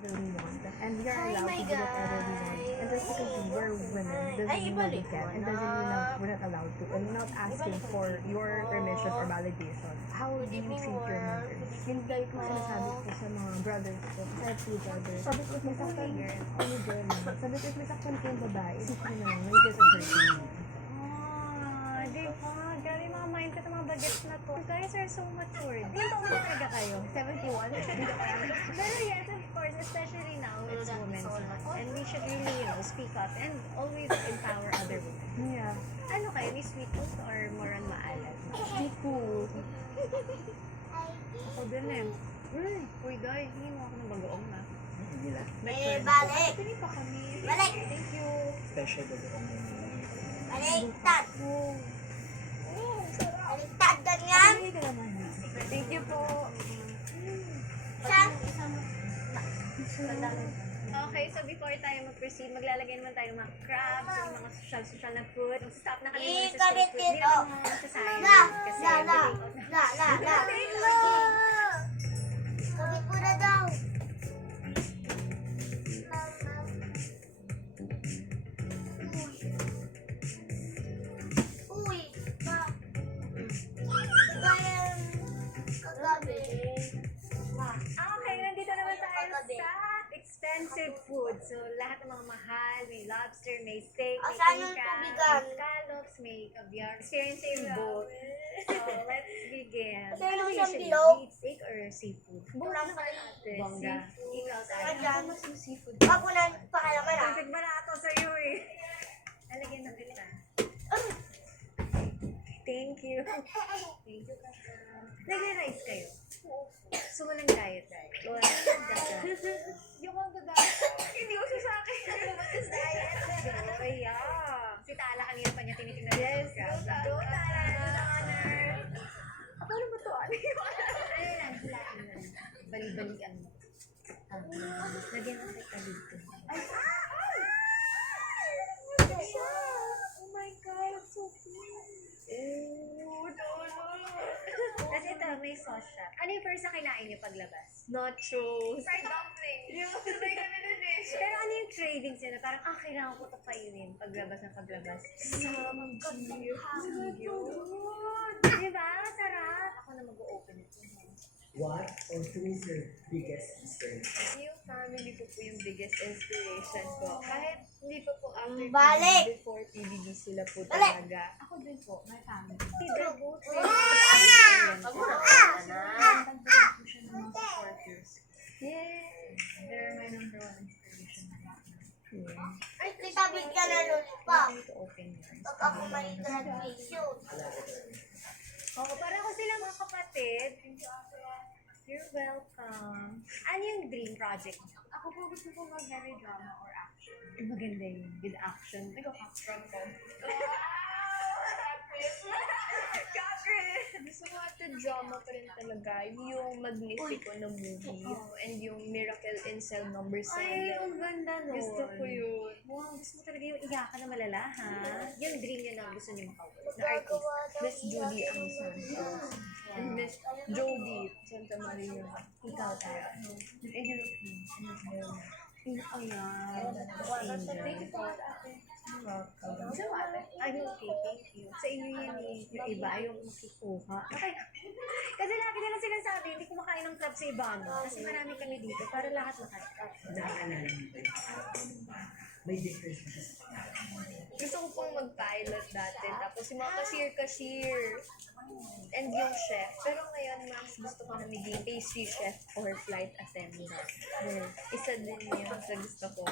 whatever we want. And we are allowed to do whatever we want. And just because we're women doesn't mean that we can. And doesn't mean that we're not allowed to. And we're not asking for your permission or validation. How do you treat your mothers? Yung like sinasabi ko sa mga brothers ko, sa two brothers. Sabi ko, may saktan girl. Sabi ko, may saktan ko yung babae. Isipin na lang, may hurting me. Di ba? Grabe mga mindset ng mga bagets na to. You guys are so matured. Ilan taon na talaga kayo? 71? Pero yes, of course, especially now, it's Women's Month. And we should really, speak up and always empower other women. Yeah. Ano kayo? May sweet tooth or more on maalat? Sweet food. Ako din eh. Uy guys, hindi mo ako ng bagoong na. Balik! Pili pa kami. Balik! Thank you. Special bagoong Baliktad! Baliktad ganyan! Thank you po. Saan? Okay, so before tayo mag-proceed, maglalagay naman tayo ng mga crabs, yung mga social na food. Stop na kami muna sa Ikabit street food. Hindi dito. naman mga masasayang La! kasi La! La! mag-take out na. La! La! La! Kabit mo na daw! Uy! Ma! Kaya kagabi. Ma! Okay, nandito naman tayo Kagabi. sa expensive food. So, lahat ng mga mahal, may lobster, may steak, may Saan yung king crab, tubigan? may scallops, may caviar. Experiencing both. So, let's begin. Kasi ano Ano siyang usually, bilog? meat, steak, or seafood? Bulang Bulang pa natin. Bongga. Ikaw tayo. Ayan. Mas yung seafood. Ako na pakalaman ah. Perfect barato sa'yo eh. Lalagyan na kita. Thank you. Thank you, Kaka. Nag-rice kayo? So, walang diet. Walang diet. Yung mga diet. Hindi ko sa akin. Walang diet. Kaya. Si Tala kanina pa niya tinitingnan. Yes. Go, Tala. Honor. Paano ba ito? Ano lang? Hilain lang. Bali-balian mo. Lagyan ng kita dito. Oh my God, so cute. Oh, Tapos ito, may sauce siya. Ano yung first na kinain niyo paglabas? Nachos. Fried dumpling. Pero ano yung cravings niyo na parang, kailangan ko ito kainin paglabas ng paglabas? Samgyup. Diba? Sarap. Ako na mag-o-open ito. What or who is your biggest inspiration? Yung family ko po yung biggest inspiration ko. Kahit hindi pa po after Balik! PBB, before PBB sila po Balik! talaga. Ako din po, my family. Si Dragut. Nagtagdagan po siya ng mga supporters. Yes. They're my number one inspiration. Ay, itabig ka na lollipop. I need to open yours. Pag ako may graduation. Oo, parang ko sila mga kapatid. You're welcome. Ano yung dream project niyo? Ako po gusto ko mag-heavy drama or action. Maganda yun. With action. From po. Gusto ko at drama pa rin talaga. Yung Magnifico na movie. And yung Miracle in Cell Number 7. Ay, ang ganda nun. Gusto ko yun. Wow, gusto mo talaga yung iyakan na malala, ha? Yung dream niyo na gusto niyo makawala. Na artist. Miss Judy ang Santos. And Miss Jodie Santa Maria. Ikaw tayo. With Angel of Peace. And with Bella. Ayan. Thank you po. Welcome. So, ay, okay, thank you. Sa inyo yun eh, yung iba, ayaw makikuha. Okay. Kasi lagi nila sinasabi, hindi kumakain ng club sa iba, no? Kasi marami kami dito, para lahat makakain. Nakaalala mo ba yun? May difference ba sa Gusto ko pong mag-pilot dati. Tapos yung mga cashier. And yung chef. Pero ngayon, Max, gusto ko na maging pastry chef or flight attendant. Isa din yun sa gusto ko.